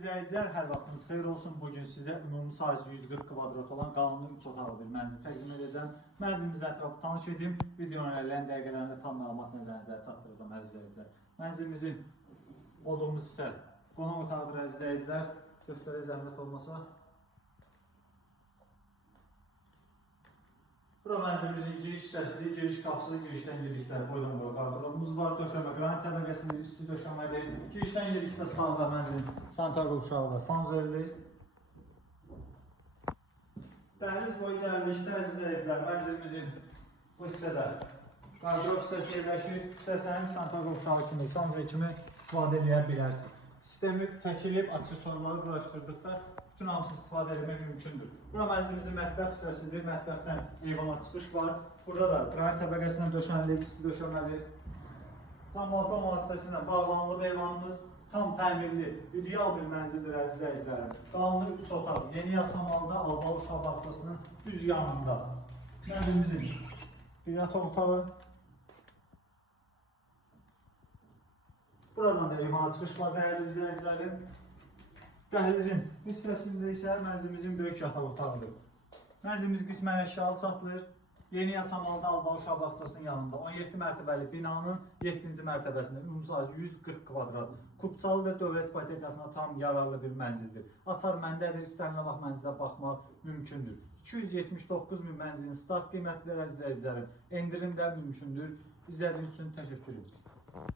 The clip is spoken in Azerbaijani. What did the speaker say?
izləyicilər, hər vaxtınız xeyir olsun. Bugün sizə ümumi sahəsi 140 kvadrat olan qanuni 3 otaqlı bir mənzil təqdim edəcəm. Mənzilimizin ətrafı tanış edeyim. Videonun ilerleyen dəqiqələrində tam məlumat nəzərinizə çatdıracağım əziz izləyicilər. Mənzilimizin olduğumuz hissə qonaq otağıdır əziz izləyicilər. Göstərək zəhmət olmasa. Bura mənzilimizin giriş hissəsidir, giriş qapısı, girişdən girdikdə boydan boya qardırobumuz var, döşəmə, qranit təbəqəsinin üstü döşəmədir. Girişdən girdikdə sağda mənzilin sanitar uşağı və sanzerli. Dəhliz boyu gəlmişdə əziz izləyicilər, mənzilimizin bu hissədə qardırob hissəsi yerləşir. İstəsəniz sanitar uşağı kimi, sanzer kimi istifadə edə bilərsiniz. Sistemi çəkilib, aksesuarları quraşdırdıqda bütün hamısı istifadə etmək mümkündür. Bura mənzilimizin mətbəx hissəsidir. Mətbəxdən eyvana çıxış var. Burada da qranit təbəqəsindən döşənilib, isti döşəmədir. Cam balkon vasitəsilə bağlanılıb eyvanımız tam təmirli, ideal bir mənzildir əziz izləyicilər. Qanuni 3 otaq, yeni yasamalda Alba uşaq bağçasının düz yanında. Mənzilimizin bir yataq otağı. Buradan da eyvana çıxış var dəyərli izləyicilərim. Dəhlizin hissəsində isə mənzilimizin böyük yataq otağıdır. Mənzilimiz qismən əşyalı satılır. Yeni yasamalda Alba uşaq bağçasının yanında 17 mərtəbəli binanın 7-ci mərtəbəsində ümumi sahəsi 140 kvadrat. Kubçalı və dövlət ipotekasına tam yararlı bir mənzildir. Açar məndədir, istənilən vaxt mənzilə baxmaq mümkündür. 279 min mənzilin start qiymətləri əziz izləyicilərim, endirim də mümkündür. İzlədiyiniz üçün təşəkkür edirəm.